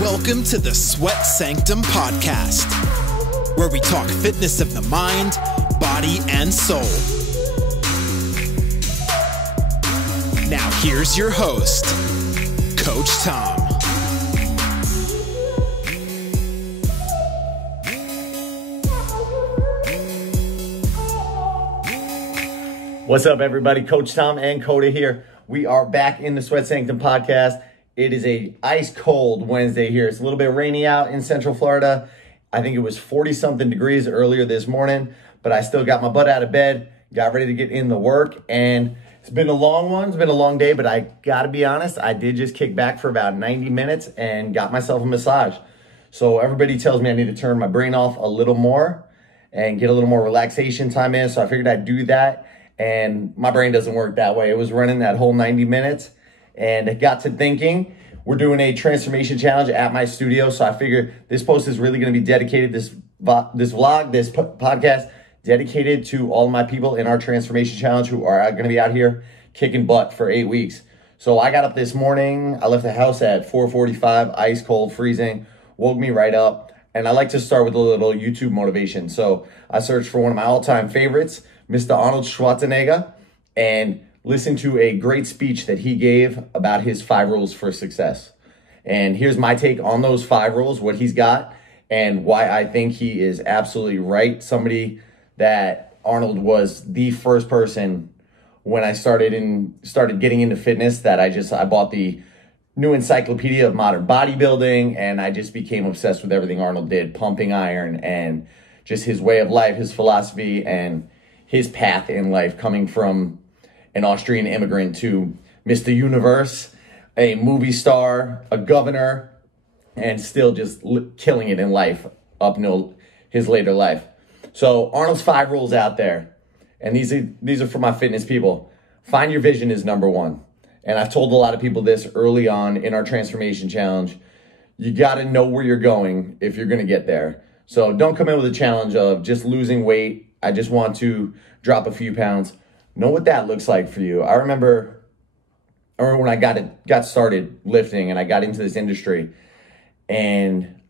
Welcome to the Sweat Sanctum podcast, where we talk fitness of the mind, body, and soul. Now here's your host, Coach Tom. What's up, everybody? Coach Tom and Coda here. We are back in the Sweat Sanctum podcast. It is a ice cold Wednesday here. It's a little bit rainy out in Central Florida. I think it was 40-something degrees earlier this morning, but I still got my butt out of bed, got ready to get in the work, and it's been a long one. It's been a long day, but I gotta be honest, I did just kick back for about 90 minutes and got myself a massage. So everybody tells me I need to turn my brain off a little more and get a little more relaxation time in, so I figured I'd do that. And my brain doesn't work that way. It was running that whole 90 minutes and it got to thinking. We're doing a transformation challenge at my studio. So I figured this post is really going to be dedicated, this podcast, dedicated to all of my people in our transformation challenge who are going to be out here kicking butt for 8 weeks. So I got up this morning. I left the house at 4:45, ice cold, freezing, woke me right up. And I like to start with a little YouTube motivation. So I searched for one of my all-time favorites, Mr. Arnold Schwarzenegger, and listened to a great speech that he gave about his 5 rules for success. And here's my take on those 5 rules, what he's got, and why I think he is absolutely right. Somebody that Arnold was the first person when I started getting into fitness that I bought the new encyclopedia of modern bodybuilding, and I just became obsessed with everything Arnold did, pumping iron, and just his way of life, his philosophy, and his path in life, coming from an Austrian immigrant to Mr. Universe, a movie star, a governor, and still just killing it in life up until his later life. So Arnold's 5 rules out there, and these are for my fitness people. Find your vision is number 1. And I've told a lot of people this early on in our transformation challenge. You got to know where you're going if you're going to get there. So don't come in with a challenge of just losing weight. I just want to drop a few pounds. Know what that looks like for you. I remember when I got started lifting and I got into this industry, and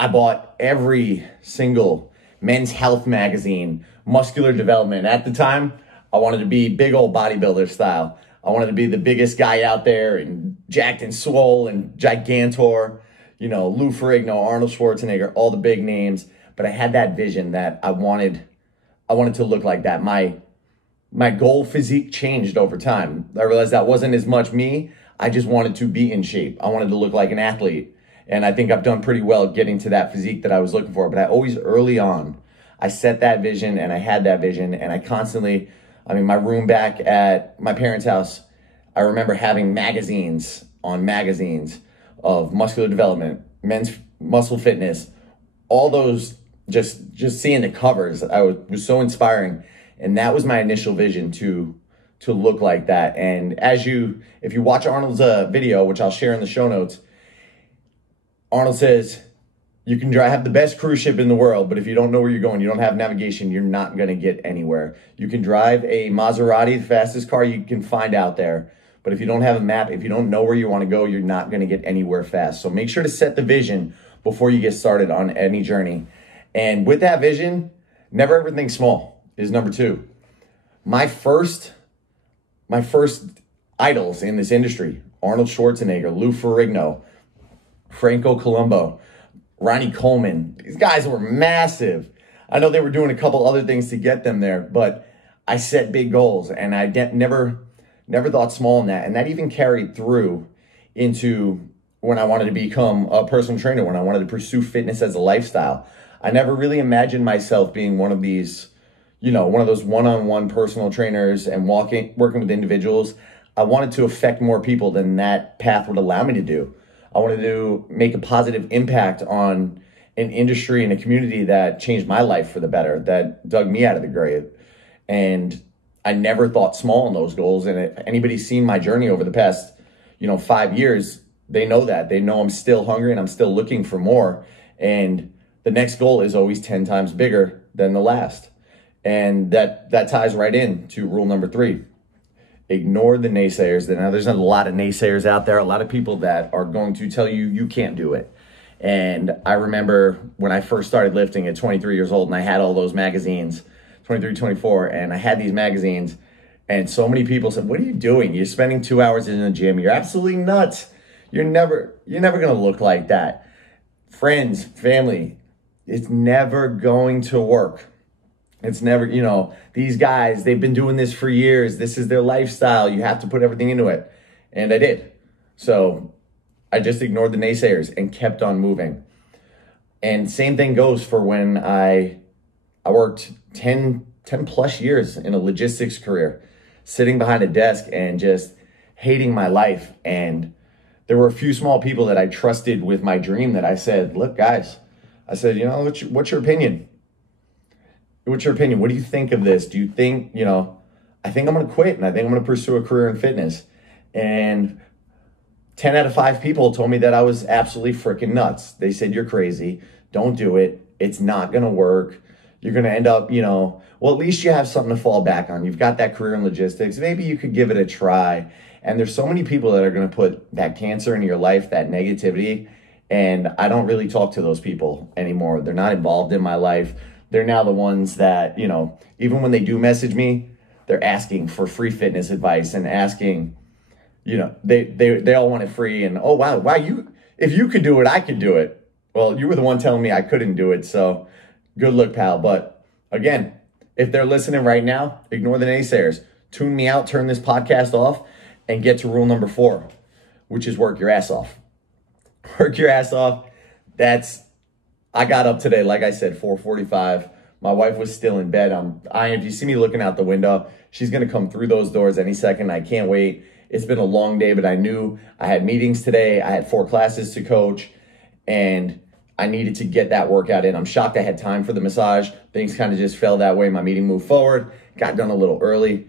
I bought every single Men's Health magazine, muscular development. At the time, I wanted to be big old bodybuilder style. I wanted to be the biggest guy out there and jacked and swole and gigantor, Lou Ferrigno, Arnold Schwarzenegger, all the big names. But I had that vision that I wanted to look like that. My goal physique changed over time. I realized that wasn't as much me. I just wanted to be in shape. I wanted to look like an athlete. And I think I've done pretty well getting to that physique that I was looking for. But I always, early on, I set that vision and I had that vision. And I constantly, my room back at my parents' house, I remember having magazines of muscular development, men's muscle fitness, all those, just seeing the covers, was so inspiring. And that was my initial vision to look like that. And if you watch Arnold's video, which I'll share in the show notes, Arnold says, you can have the best cruise ship in the world, but if you don't know where you're going, you don't have navigation, you're not going to get anywhere. You can drive a Maserati, the fastest car you can find out there, but if you don't have a map, if you don't know where you want to go, you're not going to get anywhere fast. So make sure to set the vision before you get started on any journey. And with that vision, never ever think small is number 2. My first idols in this industry, Arnold Schwarzenegger, Lou Ferrigno, Franco Columbu, Ronnie Coleman. These guys were massive. I know they were doing a couple other things to get them there, but I set big goals and I never thought small in that. And that even carried through into when I wanted to become a personal trainer, when I wanted to pursue fitness as a lifestyle. I never really imagined myself being one of these, one of those one-on-one personal trainers and working with individuals. I wanted to affect more people than that path would allow me to do. I wanted to make a positive impact on an industry and a community that changed my life for the better, that dug me out of the grave. And I never thought small in those goals. And if anybody's seen my journey over the past, 5 years, they know that. They know I'm still hungry and I'm still looking for more. And the next goal is always 10 times bigger than the last. And that ties right in to rule number 3. ignore the naysayers. Now, there's a lot of naysayers out there, a lot of people that are going to tell you you can't do it. And I remember when I first started lifting at 23 years old, and I had all those magazines, 23, 24, and I had these magazines, and so many people said, what are you doing? You're spending 2 hours in the gym. You're absolutely nuts. You're never going to look like that. Friends, family, it's never going to work. It's never, these guys, they've been doing this for years. This is their lifestyle. You have to put everything into it. And I did. So I just ignored the naysayers and kept on moving. And same thing goes for when I worked 10 plus years in a logistics career, sitting behind a desk and just hating my life. And there were a few small people that I trusted with my dream that I said, look, guys, I said, what's your opinion? What's your opinion? What do you think of this? Do you think, I think I'm going to quit and I think I'm going to pursue a career in fitness. And 10 out of 5 people told me that I was absolutely freaking nuts. They said, you're crazy. Don't do it. It's not going to work. You're going to end up, well, at least you have something to fall back on. You've got that career in logistics. Maybe you could give it a try. And there's so many people that are going to put that cancer into your life, that negativity. And I don't really talk to those people anymore. They're not involved in my life. They're now the ones that, even when they do message me, they're asking for free fitness advice and asking, they all want it free. And, oh, wow, if you could do it, I could do it. Well, you were the one telling me I couldn't do it. So good luck, pal. But again, if they're listening right now, ignore the naysayers. Tune me out, turn this podcast off, and get to rule number 4, which is work your ass off. Work your ass off. I got up today, like I said, 4:45. My wife was still in bed. If you see me looking out the window, she's going to come through those doors any second. I can't wait. It's been a long day, but I knew I had meetings today. I had 4 classes to coach, and I needed to get that workout in. I'm shocked I had time for the massage. Things kind of just fell that way. My meeting moved forward, got done a little early,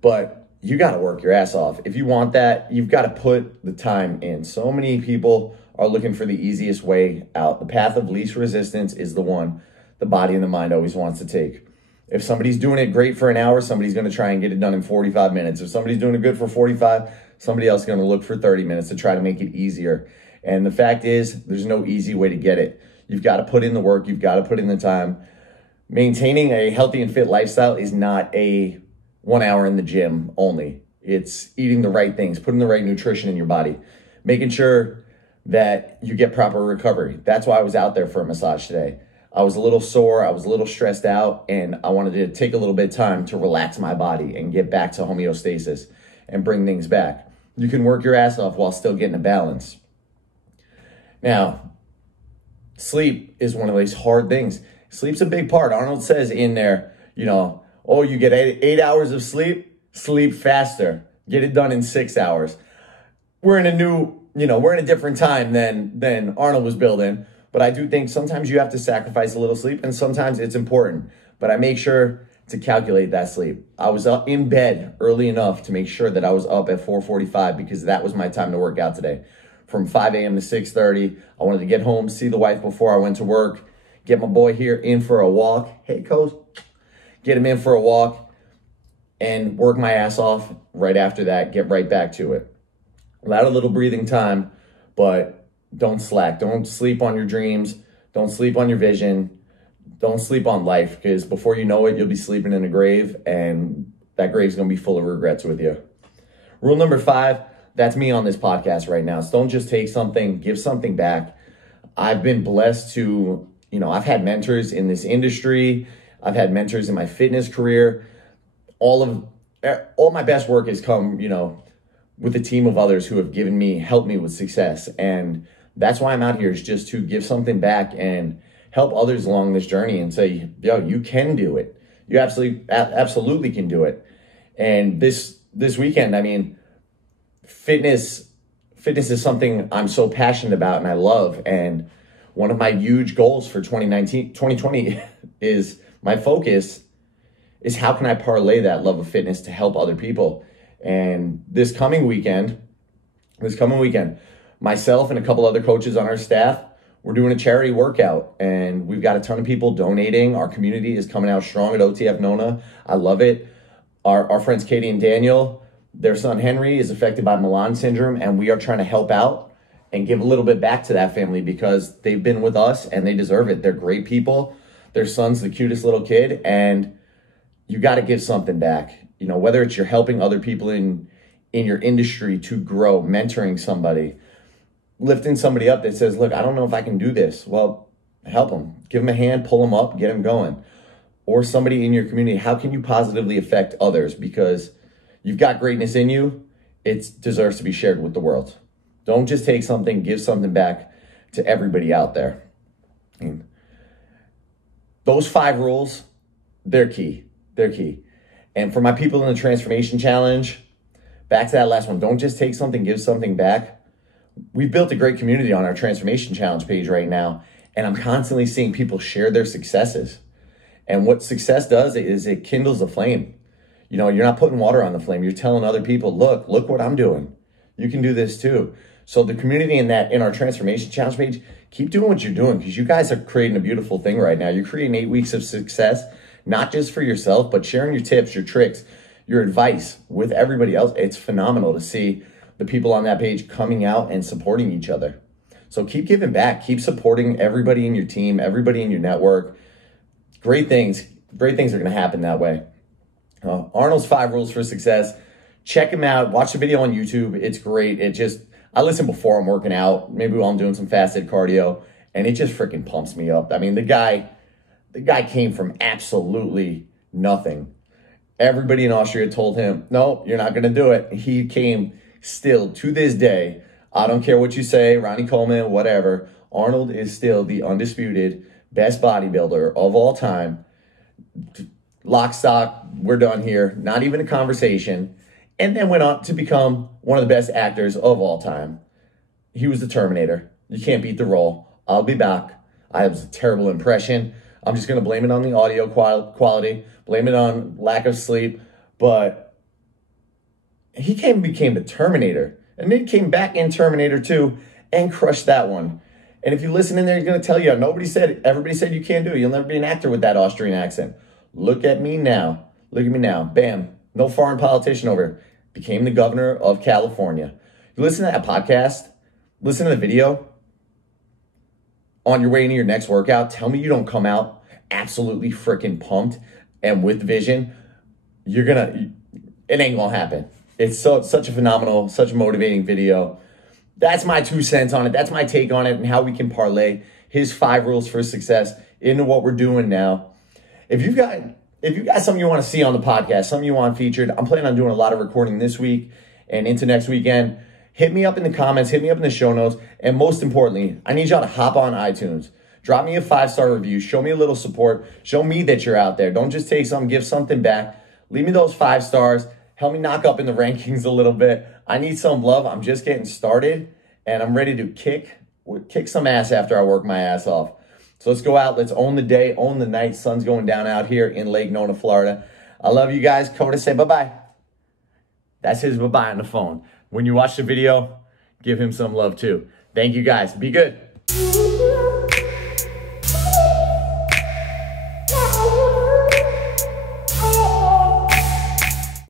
but you got to work your ass off. If you want that, you've got to put the time in. So many people are looking for the easiest way out. The path of least resistance is the one the body and the mind always wants to take. If somebody's doing it great for an hour, somebody's going to try and get it done in 45 minutes. If somebody's doing it good for 45, somebody else is going to look for 30 minutes to try to make it easier. And the fact is, there's no easy way to get it. You've got to put in the work. You've got to put in the time. Maintaining a healthy and fit lifestyle is not a 1 hour in the gym only. It's eating the right things, putting the right nutrition in your body, making sure that you get proper recovery. That's why I was out there for a massage today. I was a little sore, I was a little stressed out, and I wanted to take a little bit of time to relax my body and get back to homeostasis and bring things back. You can work your ass off while still getting a balance. Now, sleep is one of these hard things. Sleep's a big part. Arnold says in there, oh, you get 8 hours of sleep, sleep faster. Get it done in 6 hours. We're in a different time than Arnold was built in. But I do think sometimes you have to sacrifice a little sleep, and sometimes it's important. But I make sure to calculate that sleep. I was up in bed early enough to make sure that I was up at 4:45 because that was my time to work out today. From 5 a.m. to 6:30, I wanted to get home, see the wife before I went to work, get my boy here in for a walk. Hey, coach. Get him in for a walk and work my ass off. Right after that, get right back to it. Allow a little breathing time, but don't slack. Don't sleep on your dreams. Don't sleep on your vision. Don't sleep on life, because before you know it, you'll be sleeping in a grave, and that grave's going to be full of regrets with you. Rule number 5, that's me on this podcast right now. So don't just take something, give something back. I've been blessed to, I've had mentors in this industry. I've had mentors in my fitness career. All my best work has come, with a team of others who have helped me with success. And that's why I'm out here, is just to give something back and help others along this journey and say, you can do it. You absolutely can do it. And this weekend, fitness is something I'm so passionate about and I love. And one of my huge goals for 2020 is my focus is how can I parlay that love of fitness to help other people. And this coming weekend, myself and a couple other coaches on our staff, we're doing a charity workout, and we've got a ton of people donating. Our community is coming out strong at OTF Nona. I love it. Our friends Katie and Daniel, Their son Henry is affected by Milan syndrome, and we are trying to help out and give a little bit back to that family because they've been with us and they deserve it. They're great people. Their son's the cutest little kid, and you got to give something back. You know, whether it's you're helping other people in your industry to grow, mentoring somebody, lifting somebody up that says, look, I don't know if I can do this. Well, help them. Give them a hand, pull them up, get them going. Or somebody in your community, how can you positively affect others? Because you've got greatness in you. It deserves to be shared with the world. Don't just take something, give something back to everybody out there. And those 5 rules, they're key. They're key. And for my people in the Transformation Challenge, back to that last one, don't just take something, give something back. We've built a great community on our Transformation Challenge page right now, and I'm constantly seeing people share their successes. And what success does is it kindles a flame. You know, you're not putting water on the flame. You're telling other people, look what I'm doing. You can do this too. So the community in our Transformation Challenge page, keep doing what you're doing because you guys are creating a beautiful thing right now. You're creating 8 weeks of success, not just for yourself, but sharing your tips, your tricks, your advice with everybody else. It's phenomenal to see the people on that page coming out and supporting each other. So keep giving back. Keep supporting everybody in your team, everybody in your network. Great things are going to happen that way. Arnold's 5 Rules for Success. Check him out. Watch the video on YouTube. It's great. I listen before I'm working out, maybe while I'm doing some fasted cardio, and it just freaking pumps me up. I mean, the guy came from absolutely nothing. Everybody in Austria told him, no, you're not going to do it. He came still to this day. I don't care what you say, Ronnie Coleman, whatever. Arnold is still the undisputed best bodybuilder of all time. Lock, stock, we're done here. Not even a conversation. And then went on to become one of the best actors of all time. He was the Terminator. You can't beat the role. I'll be back. I have a terrible impression. I'm just going to blame it on the audio quality, blame it on lack of sleep. But he became the Terminator. And then came back in Terminator 2 and crushed that one. And if you listen in there, he's going to tell you, everybody said you can't do it. You'll never be an actor with that Austrian accent. Look at me now. Look at me now. Bam. No foreign politician over here. Became the governor of California. You listen to that podcast, listen to the video on your way into your next workout. Tell me you don't come out absolutely freaking pumped and with vision. It ain't gonna happen. It's such a phenomenal, such a motivating video. That's my 2 cents on it. That's my take on it and how we can parlay his 5 rules for success into what we're doing now. If you've got something you want to see on the podcast, something you want featured, I'm planning on doing a lot of recording this week and into next weekend. Hit me up in the comments, hit me up in the show notes, and most importantly, I need y'all to hop on iTunes. Drop me a 5-star review. Show me a little support. Show me that you're out there. Don't just take something, give something back. Leave me those 5 stars. Help me knock up in the rankings a little bit. I need some love. I'm just getting started, and I'm ready to kick some ass after I work my ass off. So let's go out. Let's own the day, own the night. Sun's going down out here in Lake Nona, Florida. I love you guys. Coda, say bye-bye. That's his bye-bye on the phone. When you watch the video, give him some love too. Thank you guys. Be good.